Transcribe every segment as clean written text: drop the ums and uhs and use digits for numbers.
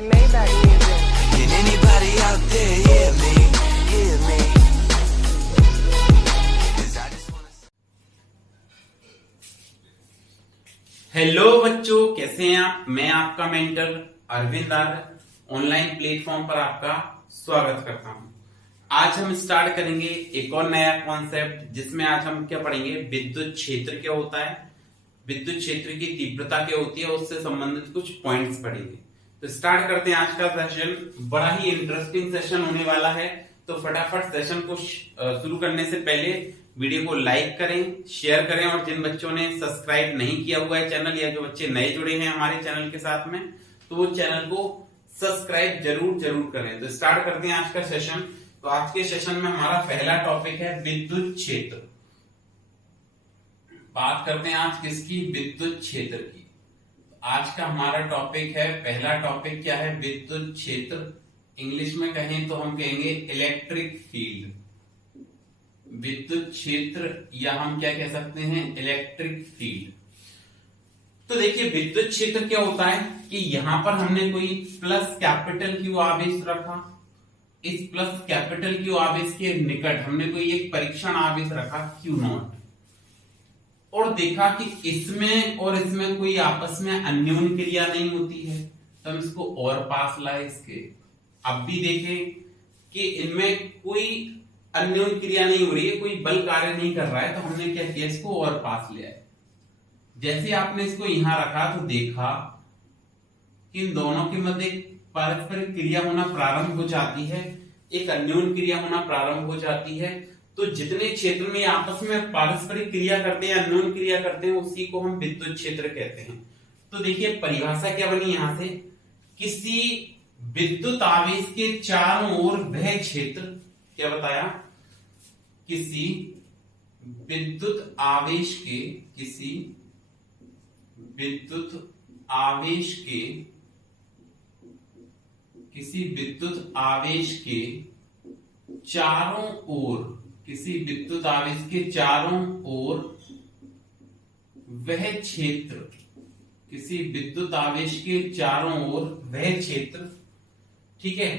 Maybach music. Can anybody out there hear me? Hear me? 'Cause I just wanna... hello बच्चों, कैसे हैं आप? मैं आपका मेंटर अरविंद आर्य ऑनलाइन प्लेटफॉर्म पर आपका स्वागत करता हूं। आज हम स्टार्ट करेंगे एक और नया कॉन्सेप्ट, जिसमें आज हम क्या पढ़ेंगे, विद्युत क्षेत्र क्या होता है, विद्युत क्षेत्र की तीव्रता क्या होती है, उससे संबंधित कुछ पॉइंट्स पढ़ेंगे। तो स्टार्ट करते हैं आज का सेशन। बड़ा ही इंटरेस्टिंग सेशन होने वाला है, तो फटाफट सेशन को शुरू करने से पहले वीडियो को लाइक करें, शेयर करें, और जिन बच्चों ने सब्सक्राइब नहीं किया हुआ है चैनल, या जो बच्चे नए जुड़े हैं हमारे चैनल के साथ में, तो वो चैनल को सब्सक्राइब जरूर करें। तो स्टार्ट करते हैं आज का सेशन। तो आज के सेशन में हमारा पहला टॉपिक है विद्युत क्षेत्र। बात करते हैं आज किसकी, विद्युत क्षेत्र की। आज का हमारा टॉपिक है, पहला टॉपिक क्या है, विद्युत क्षेत्र। इंग्लिश में कहें तो हम कहेंगे इलेक्ट्रिक फील्ड, विद्युत क्षेत्र, या हम क्या कह सकते हैं, इलेक्ट्रिक फील्ड। तो देखिए विद्युत क्षेत्र क्या होता है कि यहां पर हमने कोई प्लस कैपिटल क्यू आवेश रखा, इस प्लस कैपिटल क्यू आवेश के निकट हमने कोई एक परीक्षण आवेश रखा Q0, और देखा कि इसमें और इसमें कोई आपस में अन्योन्य क्रिया नहीं होती है, तो हम इसको और पास लाए इसके। अब भी देखें कि इनमें कोई अन्योन्य क्रिया नहीं हो रही है, कोई बल कार्य नहीं कर रहा है, तो हमने क्या किया, इसको और पास ले आए। जैसे आपने इसको यहां रखा तो देखा कि इन दोनों के मध्य एक पारस्परिक क्रिया होना प्रारंभ हो जाती है, एक अन्योन्य क्रिया होना प्रारंभ हो जाती है। तो जितने क्षेत्र में आपस में पारस्परिक क्रिया करते हैं, अन्योन्य क्रिया करते हैं, उसी को हम विद्युत क्षेत्र कहते हैं। तो देखिए परिभाषा क्या बनी यहां से, किसी विद्युत आवेश के चारों ओर वह क्षेत्र, क्या बताया, किसी विद्युत आवेश के, किसी विद्युत आवेश के, किसी विद्युत आवेश के चारों ओर, किसी विद्युत आवेश के चारों ओर वह क्षेत्र, किसी विद्युत आवेश के चारों ओर वह क्षेत्र, ठीक है,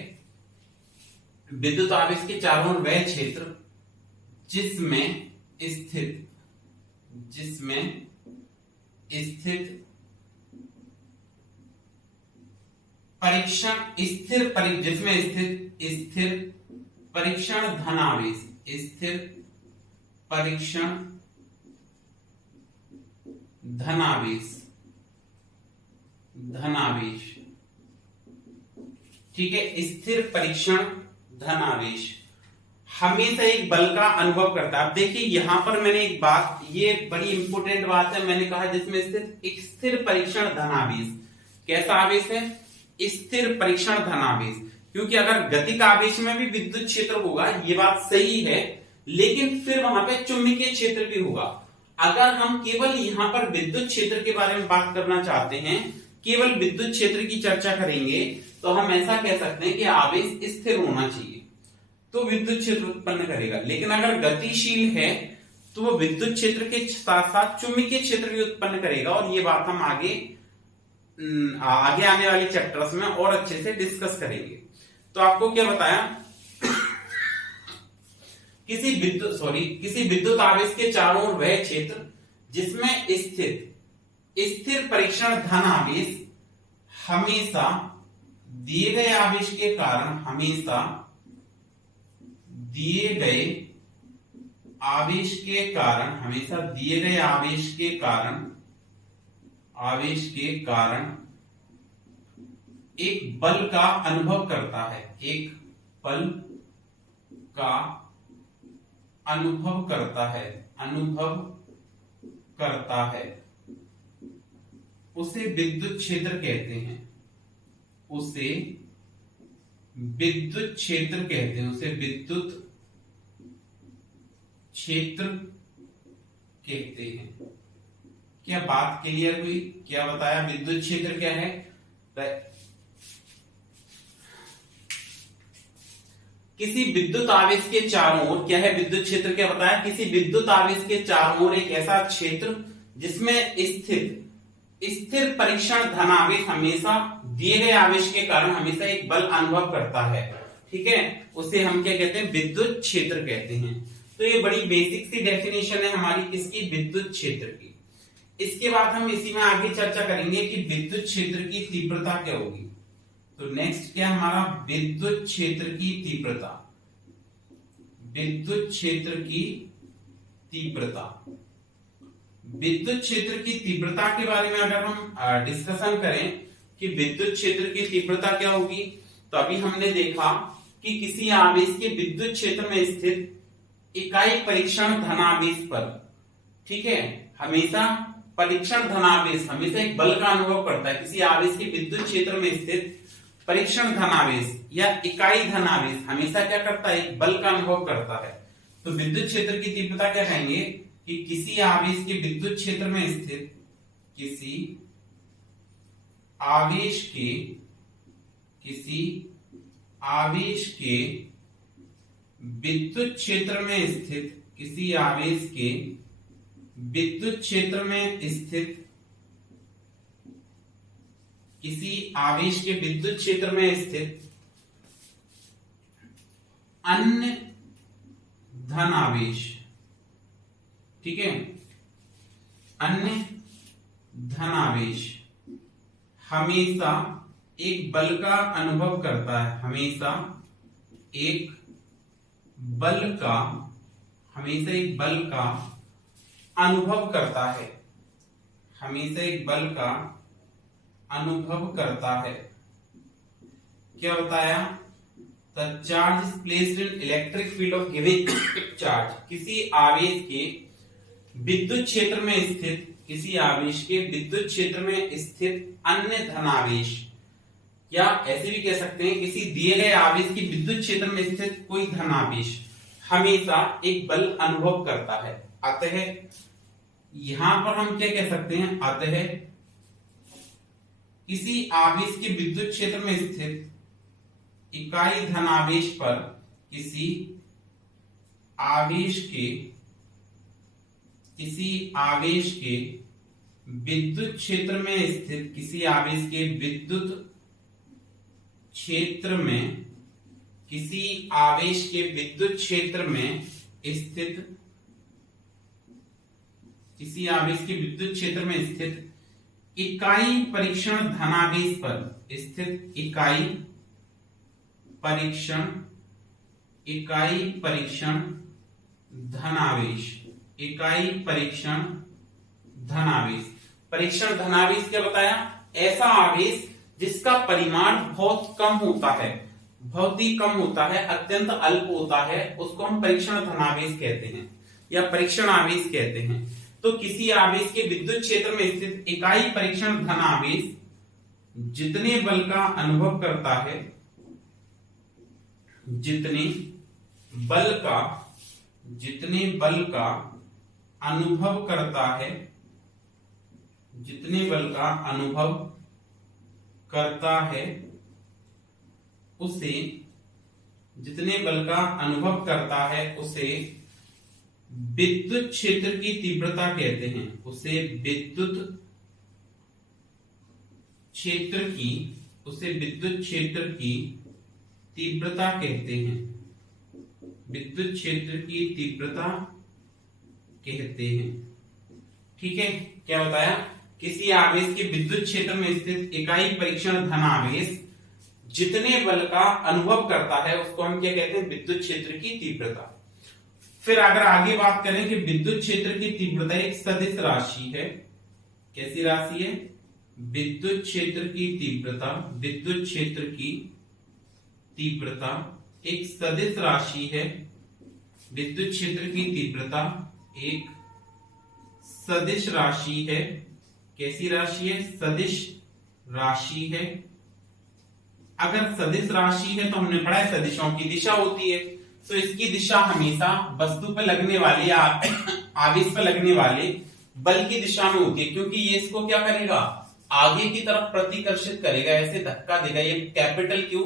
विद्युत आवेश के चारों ओर वह क्षेत्र जिसमें स्थित, जिसमें स्थित परीक्षण स्थिर जिसमें स्थिर परीक्षण धनावेश, स्थिर परीक्षण धनावेश, धनावेश, ठीक है, स्थिर परीक्षण धनावेश हमेशा एक बल का अनुभव करता है। अब देखिए यहां पर मैंने एक बात, ये बड़ी इंपॉर्टेंट बात है, मैंने कहा जिसमें स्थित एक स्थिर परीक्षण धनावेश। कैसा आवेश है, स्थिर परीक्षण धनावेश। क्योंकि अगर गतिक आवेश में भी विद्युत क्षेत्र होगा, ये बात सही है, लेकिन फिर वहां पे चुंबकीय क्षेत्र भी होगा। अगर हम केवल यहां पर विद्युत क्षेत्र के बारे में बात करना चाहते हैं, केवल विद्युत क्षेत्र की चर्चा करेंगे, तो हम ऐसा कह सकते हैं कि आवेश स्थिर होना चाहिए तो विद्युत क्षेत्र उत्पन्न करेगा। लेकिन अगर गतिशील है तो वो विद्युत क्षेत्र के साथ साथ चुंबकीय क्षेत्र भी उत्पन्न करेगा, और ये बात हम आगे आने वाले चैप्टर्स में और अच्छे से डिस्कस करेंगे। तो आपको क्या बताया, किसी विद्युत आवेश के चारों ओर वह क्षेत्र जिसमें स्थिर परीक्षण धन आवेश हमेशा दिए गए आवेश के कारण, हमेशा दिए गए आवेश के कारण, हमेशा दिए गए आवेश के कारण, आवेश के कारण एक बल का अनुभव करता है, एक बल का अनुभव करता है, अनुभव करता है, उसे विद्युत क्षेत्र कहते हैं, उसे विद्युत क्षेत्र कहते हैं, उसे विद्युत क्षेत्र कहते हैं। क्या बात क्लियर हुई? क्या बताया विद्युत क्षेत्र क्या है? किसी विद्युत आवेश के चारों ओर, क्या है विद्युत क्षेत्र, क्या बताया, किसी विद्युत आवेश के चारों ओर एक ऐसा क्षेत्र जिसमें स्थित स्थिर परीक्षण धनावेश हमेशा दिए गए आवेश के कारण हमेशा एक बल अनुभव करता है, ठीक है, उसे हम क्या कहते हैं, विद्युत क्षेत्र कहते हैं। तो ये बड़ी बेसिक सी डेफिनेशन है हमारी किसकी, विद्युत क्षेत्र की। इसके बाद हम इसी में आगे चर्चा करेंगे कि विद्युत क्षेत्र की तीव्रता क्या होगी। तो नेक्स्ट क्या हमारा, विद्युत क्षेत्र की तीव्रता। विद्युत क्षेत्र की तीव्रता, विद्युत क्षेत्र की तीव्रता के बारे में अगर हम डिस्कशन करें कि विद्युत क्षेत्र की तीव्रता क्या होगी, तो अभी हमने देखा कि किसी आवेश के विद्युत क्षेत्र में स्थित इकाई परीक्षण धनावेश पर, ठीक है, हमेशा परीक्षण धनावेश हमेशा एक बल का अनुभव करता है। किसी आवेश के विद्युत क्षेत्र में स्थित परीक्षण धनावेश या इकाई धनावेश हमेशा क्या करता है, एक बल का अनुभव करता है। तो विद्युत क्षेत्र की तीव्रता क्या कहेंगे कि किसी आवेश के विद्युत क्षेत्र में स्थित, किसी आवेश के विद्युत क्षेत्र में स्थित, किसी आवेश के विद्युत क्षेत्र में स्थित, किसी आवेश के विद्युत क्षेत्र में स्थित अन्य धनावेश, ठीक है, अन्य धनावेश हमेशा एक बल का अनुभव करता है, हमेशा एक बल का अनुभव करता है, हमेशा एक बल का अनुभव करता है। क्या बताया, the charge is placed in electric field of given charge, किसी आवेश के विद्युत क्षेत्र में स्थित, किसी आवेश के विद्युत क्षेत्र में स्थित अन्य धनावेश, या ऐसे भी कह सकते हैं किसी दिए गए आवेश के विद्युत क्षेत्र में स्थित कोई धनावेश हमेशा एक बल अनुभव करता है। अतः यहां पर हम क्या कह सकते हैं, अतः किसी आवेश के विद्युत क्षेत्र में स्थित इकाई धनावेश पर, किसी आवेश के विद्युत क्षेत्र में स्थित, किसी आवेश के विद्युत क्षेत्र में, किसी आवेश के विद्युत क्षेत्र में स्थित, किसी आवेश के विद्युत क्षेत्र में स्थित इकाई परीक्षण धनावेश पर स्थित इकाई परीक्षण धनावेश, इकाई परीक्षण धनावेश। परीक्षण धनावेश क्या बताया, ऐसा आवेश जिसका परिमाण बहुत कम होता है, बहुत ही कम होता है, अत्यंत अल्प होता है, उसको हम परीक्षण धनावेश कहते हैं या परीक्षण आवेश कहते हैं। तो किसी आवेश के विद्युत क्षेत्र में स्थित इकाई परीक्षण धनावेश जितने बल का अनुभव करता है, जितने बल का अनुभव करता है, जितने बल का अनुभव करता है उसे, जितने बल का अनुभव करता है उसे विद्युत क्षेत्र की तीव्रता कहते हैं, उसे विद्युत क्षेत्र की तीव्रता कहते हैं, विद्युत क्षेत्र की तीव्रता कहते हैं। ठीक है, क्या बताया, किसी आवेश के विद्युत क्षेत्र में स्थित इकाई परीक्षण धनावेश जितने बल का अनुभव करता है उसको हम क्या कहते हैं, विद्युत क्षेत्र की तीव्रता। फिर अगर आगे बात करें कि विद्युत क्षेत्र की तीव्रता एक सदिश राशि है, कैसी राशि है, विद्युत क्षेत्र की तीव्रता, विद्युत क्षेत्र की तीव्रता एक सदिश राशि है, विद्युत क्षेत्र की तीव्रता एक सदिश राशि है। कैसी राशि है, सदिश राशि है। अगर सदिश राशि है तो हमने पढ़ा है सदिशों की दिशा होती है, तो इसकी दिशा हमेशा वस्तु पर लगने वाली या आवेश पर लगने वाले बल की दिशा में होती है, क्योंकि ये इसको क्या करेगा, आगे की तरफ प्रतिकर्षित करेगा, ऐसे धक्का देगा। ये कैपिटल क्यू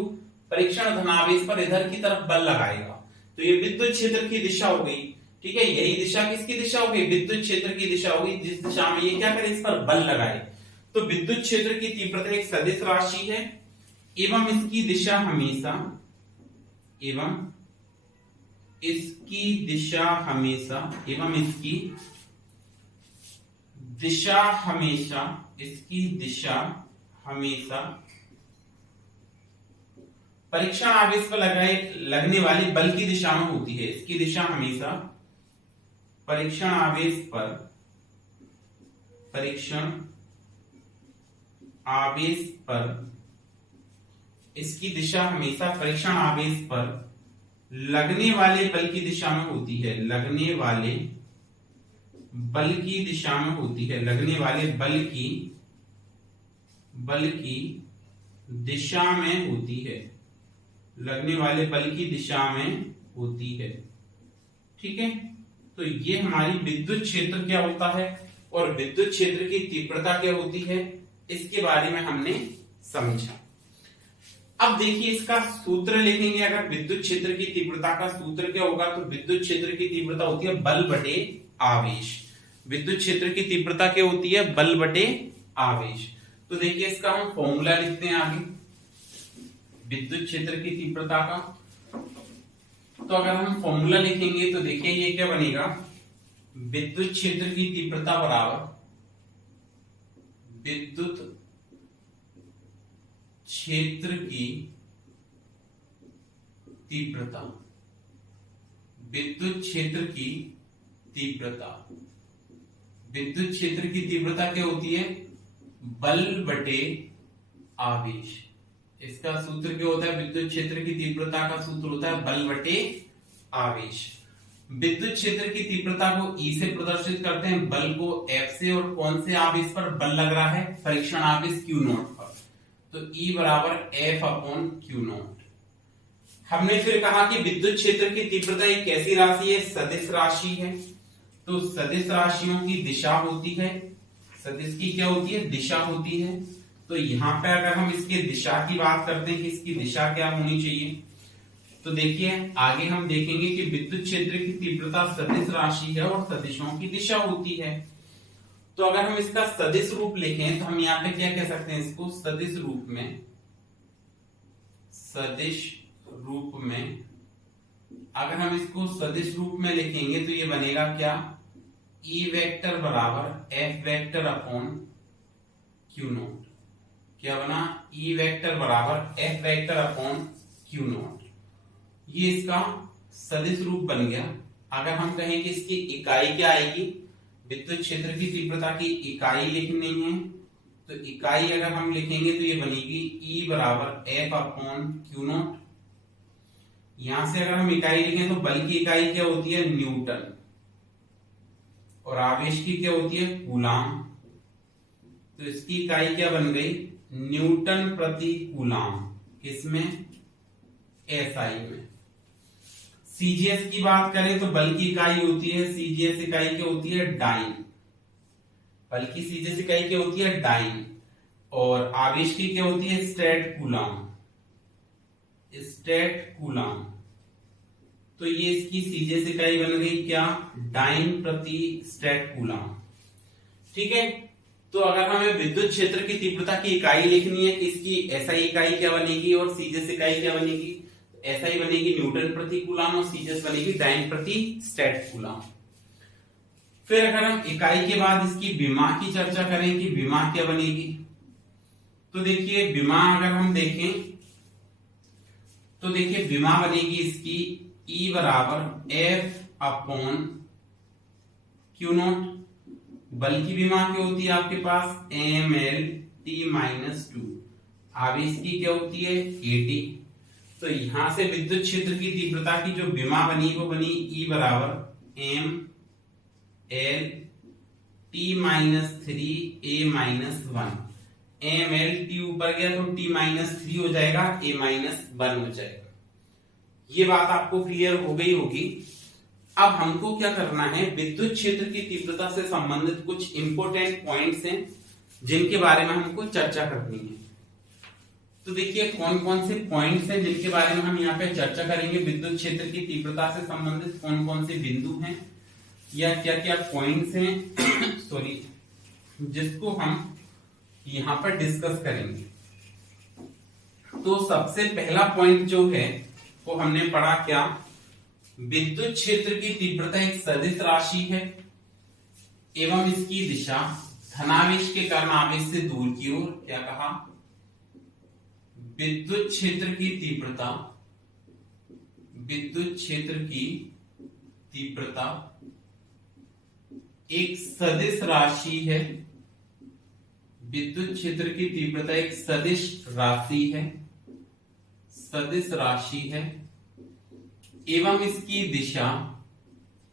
परीक्षण धनावेश पर इधर की तरफ बल लगाएगा, तो ये विद्युत क्षेत्र की दिशा हो गई। ठीक है, यही दिशा किसकी दिशा हो गई, विद्युत क्षेत्र की दिशा हो गई, जिस दिशा में ये क्या करे, इस पर बल लगाए। तो विद्युत क्षेत्र की तीव्रता एक सदिश राशि है एवं इसकी दिशा हमेशा परीक्षण आवेश पर लगने वाले बल की दिशा में होती है। इसकी दिशा हमेशा परीक्षण आवेश पर इसकी दिशा हमेशा परीक्षण आवेश पर लगने वाले बल की दिशा में होती है। लगने वाले बल की दिशा में होती है। लगने वाले बल की दिशा में होती है। लगने वाले बल की दिशा में होती है। ठीक है, तो ये हमारी विद्युत क्षेत्र क्या होता है और विद्युत क्षेत्र की तीव्रता क्या होती है, इसके बारे में हमने समझा। अब देखिए इसका सूत्र लिखेंगे। अगर विद्युत क्षेत्र की तीव्रता का सूत्र क्या होगा, तो विद्युत क्षेत्र की तीव्रता होती है बल बटे आवेश। विद्युत क्षेत्र की तीव्रता क्या होती है, बल बटे आवेश। तो देखिए इसका हम फॉर्मूला लिखते हैं आगे विद्युत क्षेत्र की तीव्रता का। तो अगर हम फॉर्मूला लिखेंगे तो देखिए ये क्या बनेगा, विद्युत क्षेत्र की तीव्रता बराबर विद्युत क्षेत्र की तीव्रता। विद्युत क्षेत्र की तीव्रता, विद्युत क्षेत्र की तीव्रता क्या होती है, बल बटे आवेश। इसका सूत्र क्या होता है, विद्युत क्षेत्र की तीव्रता का सूत्र होता है बल बटे आवेश। विद्युत क्षेत्र की तीव्रता को E से प्रदर्शित करते हैं, बल को F से, और कौन से आवेश पर बल लग रहा है, परीक्षण आवेश Q0 पर। तो E बराबर F अपॉन Q0। हमने फिर कहा कि विद्युत क्षेत्र की तीव्रता एक कैसी राशि है, सदिश राशि है। तो सदिश राशियों की दिशा होती है, सदिश की क्या होती है, दिशा होती है। तो यहां पे अगर हम इसकी दिशा की बात करते हैं कि इसकी दिशा क्या होनी चाहिए, तो देखिए आगे हम देखेंगे कि विद्युत क्षेत्र की तीव्रता सदिश राशि है और सदिशों की दिशा होती है। तो अगर हम इसका सदिश रूप लिखें तो हम यहाँ पे क्या कह सकते हैं, इसको सदिश रूप में अगर हम इसको सदिश रूप में लिखेंगे तो ये बनेगा क्या, E वेक्टर बराबर F वेक्टर अपॉन Q0। क्या बना, E वेक्टर बराबर F वेक्टर अपॉन Q0। ये इसका सदिश रूप बन गया। अगर हम कहें कि इसकी इकाई क्या आएगी, विद्युत क्षेत्र की तीव्रता की इकाई लिखनी है, तो इकाई अगर हम लिखेंगे तो ये बनेगी E बराबर F अपॉन Q0। यहां से अगर हम इकाई लिखें तो बल की इकाई क्या होती है, न्यूटन, और आवेश की क्या होती है, कूलाम। तो इसकी इकाई क्या बन गई, न्यूटन प्रति कूलाम। किसमें, एसआई में। सीजीएस की बात करें तो बल की इकाई होती है, सीजीएस इकाई क्या होती है, डाइन। बल की सीजीएस इकाई क्या होती है, डाइन। और आवेश की क्या होती है, स्टेट कूलाम। State coulomb. तो ये इसकी सीजीएस इकाई बन गई क्या, डाइन प्रति स्टेट कूलाम। ठीक है, तो अगर हमें विद्युत क्षेत्र की तीव्रता की इकाई लिखनी है कि इसकी एसआई इकाई क्या बनेगी और सीजीएस इकाई क्या बनेगी, एसआई बनेगी न्यूटन प्रति कूलाम और सीजीएस बनेगी डाइन प्रति स्टेट कूलाम। फिर अगर हम इकाई के बाद इसकी विमा की चर्चा करें कि विमा क्या बनेगी, तो देखिए विमा अगर हम देखें तो देखिए विमा बनेगी इसकी E बराबर F अपॉन Q0। बल की विमा क्या होती है आपके पास, mL/T-2। आवेश की क्या होती है, AT। तो यहां से विद्युत क्षेत्र की तीव्रता की जो विमा बनी वो बनी E बराबर mL/T-3A-1। mL T ऊपर गया तो T-3 हो जाएगा, A-1 हो जाएगा। ये बात आपको क्लियर हो गई होगी। अब हमको क्या करना है, विद्युत क्षेत्र की तीव्रता से संबंधित कुछ इंपॉर्टेंट पॉइंट्स हैं जिनके बारे में हमको चर्चा करनी है। तो देखिए कौन कौन से पॉइंट्स हैं जिनके बारे में हम यहाँ पे चर्चा करेंगे। विद्युत क्षेत्र की तीव्रता से संबंधित कौन कौन से बिंदु हैं या क्या क्या पॉइंट्स हैं सॉरी, जिसको हम यहां पर डिस्कस करेंगे। तो सबसे पहला पॉइंट जो है वो हमने पढ़ा क्या, विद्युत क्षेत्र की तीव्रता एक सदिश राशि है एवं इसकी दिशा धनावेश के कारण आवेश से दूर की ओर, क्या कहा, विद्युत क्षेत्र की तीव्रता, विद्युत क्षेत्र की तीव्रता एक सदिश राशि है, विद्युत क्षेत्र की तीव्रता एक सदिश राशि है, सदिश राशि है एवं इसकी दिशा,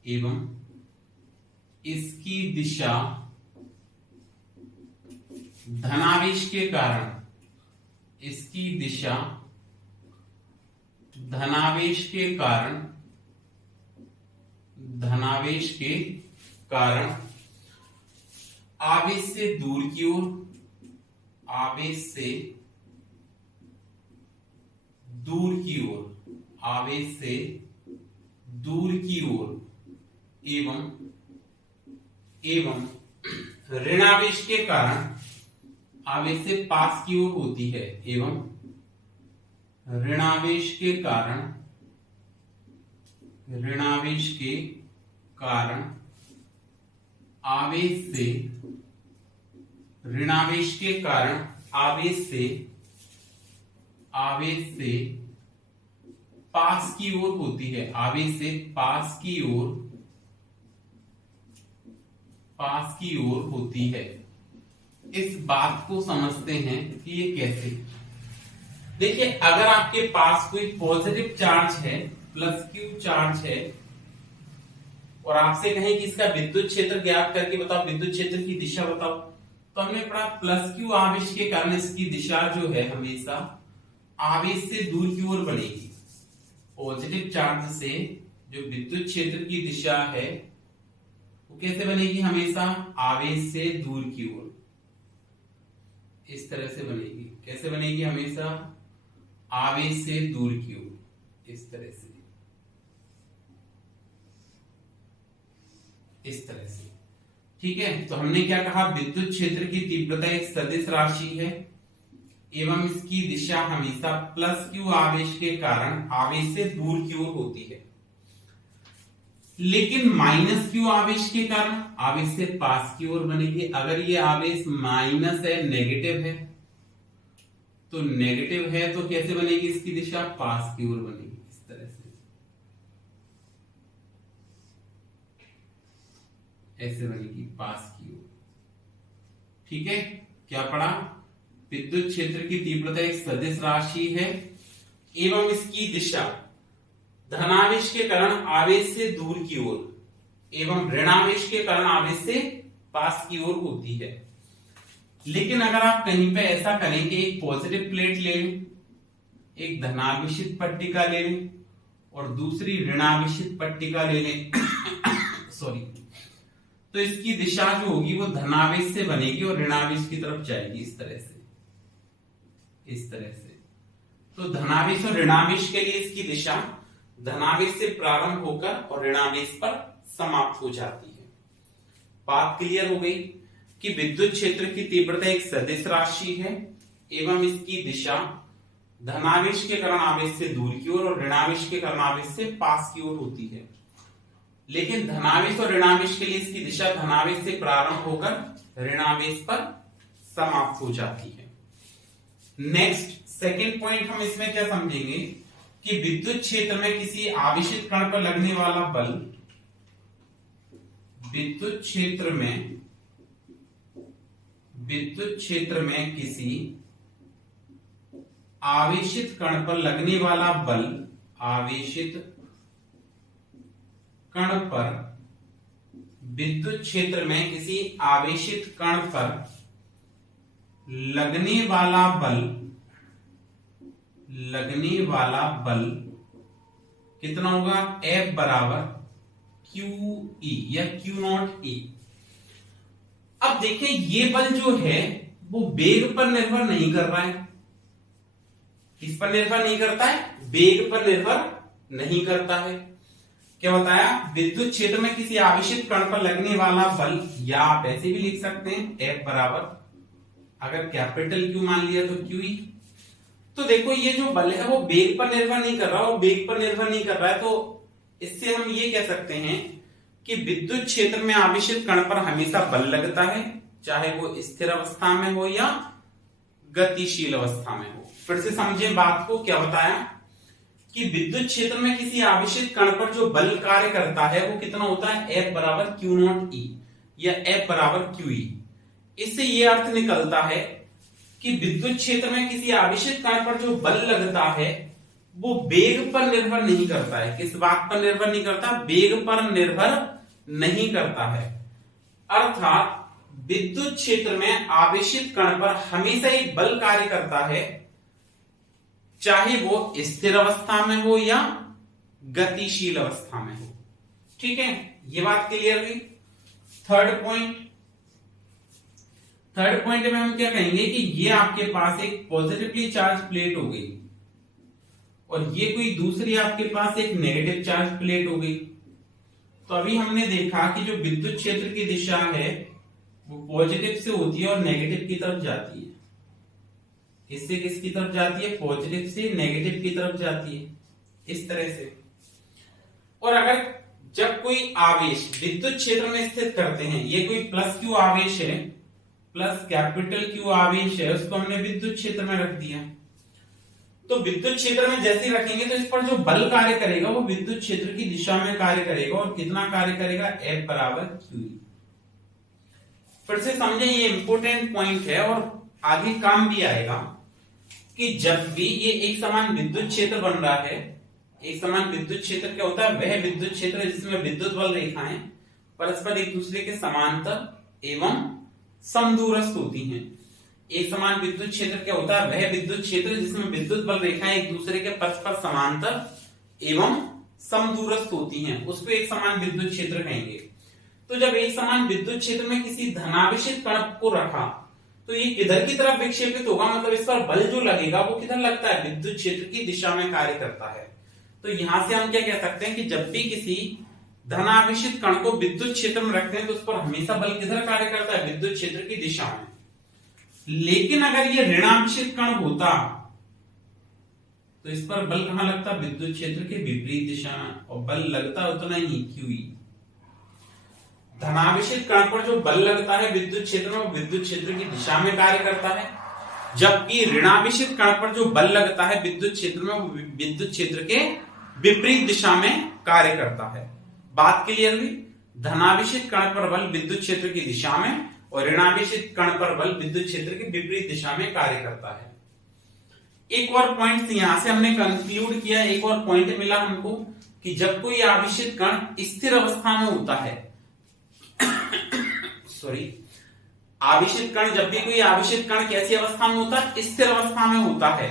एवं इसकी दिशा धनावेश के कारण, इसकी दिशा धनावेश के कारण, धनावेश के कारण आवेश से दूर की ओर, आवेश से दूर की ओर, आवेश से दूर की ओर एवं ऋणावेश के कारण आवेश से पास की ओर होती है, एवं ऋणावेश के कारण, ऋणावेश के कारण आवेश से, ऋणावेश के कारण आवेश से पास की ओर होती है, आवेश से पास की ओर, पास की ओर होती है। इस बात को समझते हैं कि ये कैसे। देखिए, अगर आपके पास कोई पॉजिटिव चार्ज है, प्लस क्यू चार्ज है, और आपसे कहें कि इसका विद्युत क्षेत्र ज्ञात करके बताओ, विद्युत क्षेत्र की दिशा बताओ, तो हमने पढ़ा प्लस क्यू आवेश के कारण इसकी दिशा जो है हमेशा आवेश से दूर की ओर बनेगी। पॉजिटिव चार्ज से जो विद्युत क्षेत्र की दिशा है वो कैसे बनेगी, हमेशा आवेश से दूर की ओर, इस तरह से बनेगी। कैसे बनेगी, हमेशा आवेश से दूर की ओर, इस तरह से, इस तरह से। ठीक है, तो हमने क्या कहा, विद्युत क्षेत्र की तीव्रता एक सदिश राशि है एवं इसकी दिशा हमेशा प्लस क्यू आवेश के कारण आवेश से दूर की ओर होती है, लेकिन माइनस क्यू आवेश के कारण आवेश से पास की ओर बनेगी। अगर ये आवेश माइनस है, नेगेटिव है, तो नेगेटिव है तो कैसे बनेगी, इसकी दिशा पास की ओर बनेगी, इस तरह से, ऐसे बनेगी पास की ओर। ठीक है, क्या पढ़ा, विद्युत क्षेत्र की तीव्रता एक सदिश राशि है एवं इसकी दिशा धनावेश के कारण आवेश से दूर की ओर एवं ऋणावेश के कारण आवेश से पास की ओर होती है। लेकिन अगर आप कहीं पे ऐसा करें कि एक पॉजिटिव प्लेट ले लें, एक धनावेशित पट्टिका ले लें और दूसरी ऋणावेशित पट्टिका ले लें सॉरी, तो इसकी दिशा जो होगी वो धनावेश से बनेगी और ऋणावेश की तरफ जाएगी, इस तरह से, इस तरह से। तो धनावेश और ऋणावेश के लिए इसकी दिशा धनावेश से प्रारंभ होकर और ऋणावेश पर समाप्त हो जाती है। बात क्लियर हो गई कि विद्युत क्षेत्र की तीव्रता एक सदिश राशि है एवं इसकी दिशा धनावेश के कारण आवेश से दूर की ओर और ऋणावेश के कारण आवेश से पास की ओर होती है। लेकिन धनावेश और ऋणावेश के लिए इसकी दिशा धनावेश से प्रारंभ होकर ऋणावेश पर समाप्त हो जाती है। नेक्स्ट सेकेंड पॉइंट हम इसमें क्या समझेंगे कि विद्युत क्षेत्र में किसी आवेशित कण पर लगने वाला बल, विद्युत क्षेत्र में किसी आवेशित कण पर लगने वाला बल, आवेशित कण पर, विद्युत क्षेत्र में किसी आवेशित कण पर लगने वाला बल कितना होगा, F बराबर QE या Q नॉट E। अब देखें, ये बल जो है वो वेग पर निर्भर नहीं कर रहा है, किस पर निर्भर नहीं करता है, वेग पर निर्भर नहीं करता है। क्या बताया, विद्युत क्षेत्र में किसी आवेशित कण पर लगने वाला बल, या आप ऐसे भी लिख सकते हैं F बराबर अगर कैपिटल क्यू मान लिया तो क्यू ई। तो देखो ये जो बल है वो वेग पर निर्भर नहीं कर रहा, और वेग पर निर्भर नहीं कर रहा है, तो इससे हम ये कह सकते हैं कि विद्युत क्षेत्र में आवेशित कण पर हमेशा बल लगता है, चाहे वो स्थिर अवस्था में हो या गतिशील अवस्था में हो। फिर से समझे बात को, क्या बताया कि विद्युत क्षेत्र में किसी आवेशित कण पर जो बल कार्य करता है वो कितना होता है, F बराबर क्यू नॉट ई या F बराबर क्यू ई। इससे ये अर्थ निकलता है कि विद्युत क्षेत्र में किसी आवेशित कण पर जो बल लगता है वो वेग पर निर्भर नहीं करता है। किस बात पर निर्भर नहीं करता, वेग पर निर्भर नहीं करता है। अर्थात विद्युत क्षेत्र में आवेशित कण पर हमेशा एक बल कार्य करता है, चाहे वो स्थिर अवस्था में हो या गतिशील अवस्था में हो। ठीक है, ये बात क्लियर हुई। थर्ड पॉइंट में हम क्या कहेंगे कि ये आपके पास एक पॉजिटिवली चार्ज प्लेट हो गई और ये कोई दूसरी आपके पास एक नेगेटिव चार्ज प्लेट हो गई। तो अभी हमने देखा कि जो विद्युत क्षेत्र की दिशा है वो पॉजिटिव से होती है और नेगेटिव की तरफ जाती है। किससे किसकी तरफ जाती है, पॉजिटिव से नेगेटिव की तरफ जाती है, इस तरह से। और अगर जब कोई आवेश विद्युत क्षेत्र में स्थित करते हैं, ये कोई प्लस क्यू आवेश है, प्लस कैपिटल क्यू आवेश है, उसको हमने विद्युत क्षेत्र में रख दिया। तो विद्युत क्षेत्र में जैसे ही रखेंगे तो इस पर जो बल कार्य करेगा वो विद्युत क्षेत्र की दिशा में कार्य करेगा, और कितना कार्य करेगा, F बराबर क्यू। फिर से समझे, ये इंपोर्टेंट पॉइंट है और आगे काम भी आएगा कि जब भी ये एक समान विद्युत क्षेत्र बन रहा है, एक समान विद्युत क्षेत्र क्या होता है, वह विद्युत क्षेत्र जिसमें विद्युत बल रेखाएं परस्पर एक दूसरे के समांतर एवं समदूरस्थ होती हैं। एक समान विद्युत क्षेत्र क्या होता है, वह विद्युत क्षेत्र जिसमें विद्युत बल रेखाएं एक दूसरे के परस्पर समांतर एवं समदूरस्थ होती हैं, उसको एक समान विद्युत क्षेत्र कहेंगे। तो जब एक समान विद्युत क्षेत्र में किसी धनावेशित कण को रखा तो ये किधर की तरफ विक्षेपित होगा, मतलब इस पर बल जो लगेगा वो किधर लगता है, विद्युत क्षेत्र की दिशा में कार्य करता है। तो यहां से हम क्या कह सकते हैं कि जब भी किसी धनावेशित कण को विद्युत क्षेत्र में रखते हैं तो उस पर हमेशा बल किधर कार्य करता है, विद्युत क्षेत्र की दिशा में। लेकिन अगर ये ऋणावेशित कण होता तो इस पर बल कहां लगता, विद्युत क्षेत्र के विपरीत दिशा में, और बल लगता उतना ही क्यू ई। धनावेशित कण पर जो बल लगता है विद्युत क्षेत्र में वो विद्युत क्षेत्र की दिशा में कार्य करता है, जबकि ऋणावेशित कण पर जो बल लगता है विद्युत क्षेत्र में वो विद्युत क्षेत्र के विपरीत दिशा में कार्य करता है। बात क्लियर हुई। धनावेशित कण पर बल विद्युत क्षेत्र की दिशा में और ऋणावेशित कण पर बल विद्युत क्षेत्र के विपरीत दिशा में कार्य करता है। एक और पॉइंट यहां से हमने कंक्लूड किया, एक और पॉइंट मिला हमको कि जब कोई आवेशित कण स्थिर अवस्था में होता है आवेशित कण, जब भी कोई आवेशित कण कैसी अवस्था में होता है, स्थिर अवस्था में होता है,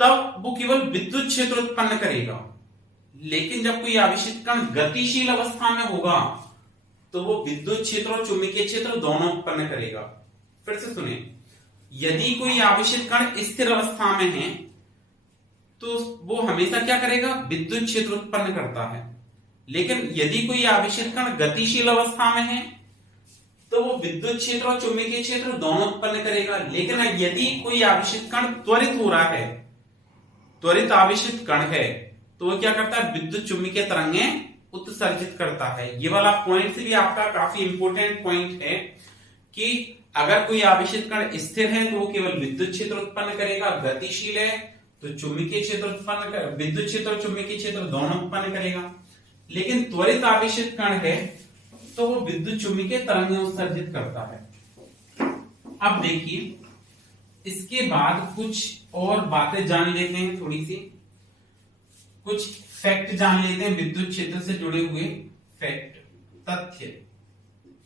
तब वो केवल विद्युत क्षेत्र उत्पन्न करेगा। लेकिन जब कोई आवेशित कण गतिशील अवस्था में होगा तो वो विद्युत क्षेत्र और चुंबकीय क्षेत्र दोनों उत्पन्न करेगा। फिर से सुने, यदि कोई आवेशित कण स्थिर अवस्था में है तो वो हमेशा क्या करेगा, विद्युत क्षेत्र उत्पन्न करता है। लेकिन यदि कोई आवेशित कण गतिशील अवस्था में है तो वो विद्युत क्षेत्र और चुंबकीय क्षेत्र दोनों उत्पन्न करेगा। लेकिन यदि कोई आवेशित कण त्वरित हो रहा है, त्वरित आवेशित कण है, तो वो क्या करता है, विद्युत चुंबकीय तरंगें उत्सर्जित करता है। ये वाला पॉइंट भी आपका काफी इंपोर्टेंट पॉइंट है कि अगर कोई आवेशित कण स्थिर है तो वो केवल विद्युत क्षेत्र उत्पन्न करेगा, गतिशील है तो चुंबकीय क्षेत्र उत्पन्न कर, विद्युत क्षेत्र और चुंबकीय क्षेत्र दोनों उत्पन्न करेगा। लेकिन त्वरित आवेशित कण है तो वो विद्युत चुंबकीय तरंगें उत्सर्जित करता है। अब देखिए, इसके बाद कुछ और बातें जान लेते हैं, थोड़ी सी कुछ फैक्ट जान लेते हैं विद्युत क्षेत्र से जुड़े हुए फैक्ट, तथ्य।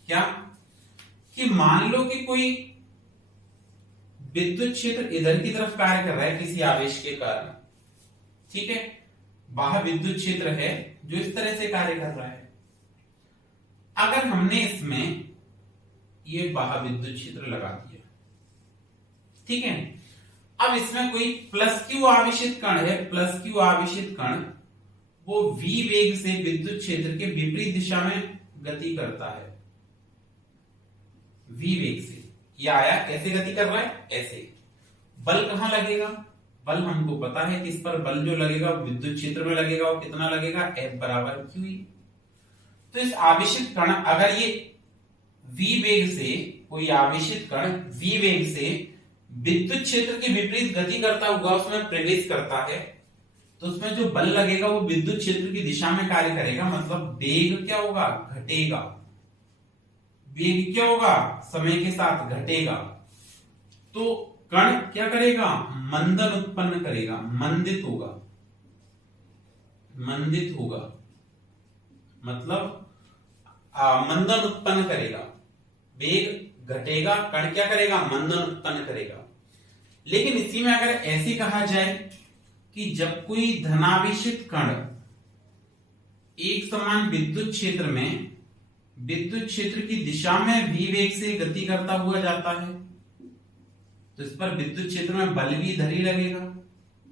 क्या कि मान लो कि कोई विद्युत क्षेत्र इधर की तरफ कार्य कर रहा है किसी आवेश के कारण, ठीक है, बाह्य विद्युत क्षेत्र है जो इस तरह से कार्य कर रहा है। अगर हमने इसमें ये बाह्य विद्युत क्षेत्र लगा दिया, ठीक है, अब इसमें कोई प्लस क्यू आवेशित कण है, प्लस क्यू आवेशित कण वो v वेग से विद्युत क्षेत्र के विपरीत दिशा में गति करता है, v वेग से। ये आया, कैसे गति कर रहा है, ऐसे। बल कहां लगेगा, बल हमको पता है कि इस पर बल जो लगेगा विद्युत क्षेत्र में लगेगा, वो कितना लगेगा, F बराबर QE। तो इस आवेशित कण अगर ये v वेग से, कोई आवेशित कण v वेग से विद्युत क्षेत्र के विपरीत गति करता हुआ उसमें प्रवेश करता है, तो उसमें जो बल लगेगा वो विद्युत क्षेत्र की दिशा में कार्य करेगा, मतलब वेग क्या होगा, घटेगा। वेग क्या होगा, समय के साथ घटेगा। तो कण क्या करेगा, मंदन उत्पन्न करेगा, मंदित होगा, मंदित होगा, मतलब मंदन उत्पन्न करेगा। वेग घटेगा, कण क्या करेगा, मंदन उत्पन्न करेगा। लेकिन इसी में अगर ऐसे कहा जाए कि जब कोई धनावेशित कण एक समान विद्युत क्षेत्र में विद्युत क्षेत्र की दिशा में v वेग से गति करता हुआ जाता है, तो इस पर विद्युत क्षेत्र में बल भी इधर ही लगेगा,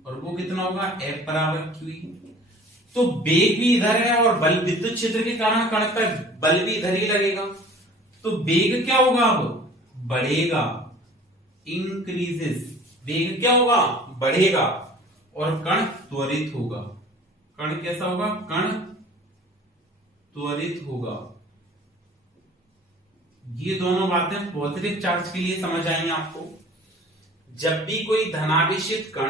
और वो कितना होगा, F बराबर QE। तो वेग भी इधर है और बल, विद्युत क्षेत्र के कारण कण पर बल भी इधर ही लगेगा, तो वेग क्या होगा, अब बढ़ेगा, इंक्रीजेस। वेग क्या होगा, बढ़ेगा, और कण त्वरित होगा। कण कैसा होगा, कण त्वरित होगा। ये दोनों बातें पॉजिटिव चार्ज के लिए समझ आएंगे आपको। जब भी कोई धनावेशित कण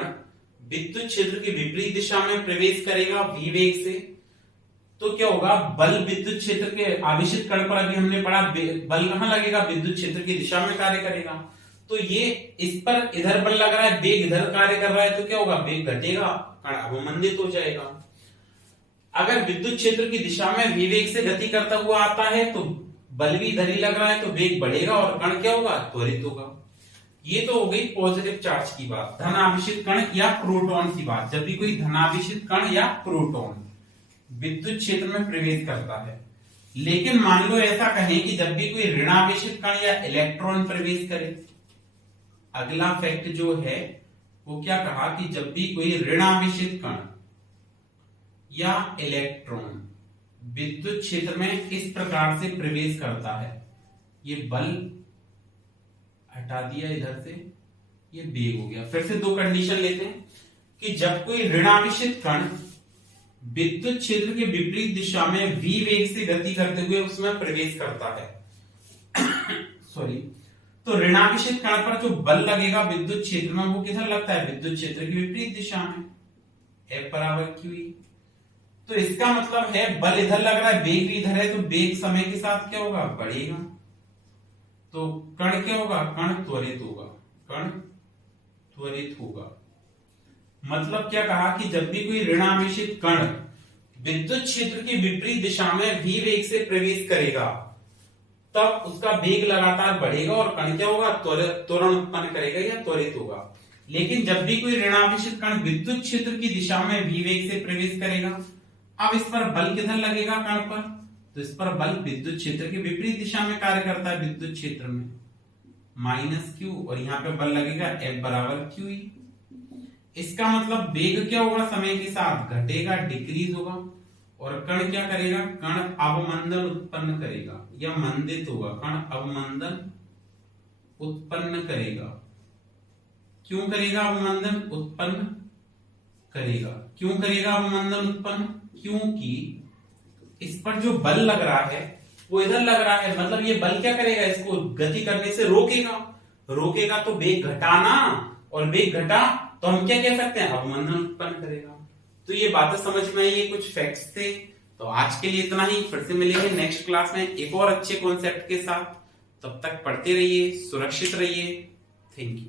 विद्युत क्षेत्र की विपरीत दिशा में प्रवेश करेगा v वेग से, तो क्या होगा, बल विद्युत क्षेत्र के आवेशित कण पर, अभी हमने पढ़ा बल कहां लगेगा, विद्युत क्षेत्र की दिशा में कार्य करेगा। तो ये इस पर इधर बल लग रहा है, वेग इधर कार्य कर रहा है, तो क्या होगा, वेग घटेगा, कण अवमंदित हो जाएगा। अगर विद्युत क्षेत्र की दिशा में v वेग से गति करता हुआ आता है, तो बल भी इधर ही लग रहा है, तो वेग बढ़ेगा और कण क्या होगा, त्वरित होगा। ये तो हो गई पॉजिटिव चार्ज की बात, धनावेशित कण या प्रोटॉन की बात। जब भी कोई धनावेशित कण या प्रोटॉन विद्युत क्षेत्र में प्रवेश करता है। लेकिन मान लो ऐसा कहें कि जब भी कोई ऋणावेशित कण या इलेक्ट्रॉन प्रवेश करे, अगला फैक्ट जो है वो क्या कहा कि जब भी कोई ऋणावेशित कण या इलेक्ट्रॉन विद्युत क्षेत्र में इस प्रकार से प्रवेश करता है, ये बल हटा दिया इधर से, ये वेग हो गया। फिर से दो कंडीशन लेते हैं कि जब कोई ऋणावेशित कण विद्युत क्षेत्र के विपरीत दिशा में v वेग से गति करते हुए उसमें प्रवेश करता है सॉरी, तो ऋणावेशित कण पर जो बल लगेगा विद्युत क्षेत्र में, वो किधर लगता है, विद्युत क्षेत्र की विपरीत दिशा में, F बराबर QE। तो इसका मतलब है बल इधर लग रहा है, वेग भी इधर है, तो वेग समय के साथ क्या होगा, बढ़ेगा। तो कण क्या होगा, कण त्वरित होगा, कण त्वरित होगा। मतलब क्या कहा कि जब भी कोई ऋणावेशित कण विद्युत क्षेत्र की विपरीत दिशा में v वेग से प्रवेश करेगा, तब उसका वेग लगातार बढ़ेगा और कण क्या होगा, त्वरण उत्पन्न करेगा या त्वरित होगा। लेकिन जब भी कोई ऋणावेशित कण विद्युत क्षेत्र की दिशा में v वेग से प्रवेश करेगा, अब इस पर बल किधर लगेगा, कण पर, तो इस पर बल विद्युत क्षेत्र के विपरीत दिशा में कार्य करता है, विद्युत क्षेत्र में -q, और यहाँ पे बल लगेगा F बराबर QE। इसका मतलब वेग क्या होगा, समय के साथ घटेगा, डिक्रीज होगा, और कण क्या करेगा, कण अवमंदन उत्पन्न करेगा या मंदित होगा, कण अवमंदन उत्पन्न करेगा। क्यों करेगा अवमंदन उत्पन्न करेगा, क्यों करेगा अवमंदन उत्पन्न, क्योंकि इस पर जो बल लग रहा है वो इधर लग रहा है, मतलब ये बल क्या करेगा, इसको गति करने से रोकेगा। रोकेगा तो वेग घटाना, और वेग घटा तो हम क्या कह सकते हैं, अवमंदन उत्पन्न करेगा। तो ये बातें समझ में आई, ये कुछ फैक्ट्स थे। तो आज के लिए इतना ही, फिर से मिलेंगे नेक्स्ट क्लास में एक और अच्छे कॉन्सेप्ट के साथ। तब तक पढ़ते रहिए, सुरक्षित रहिए। Thank you.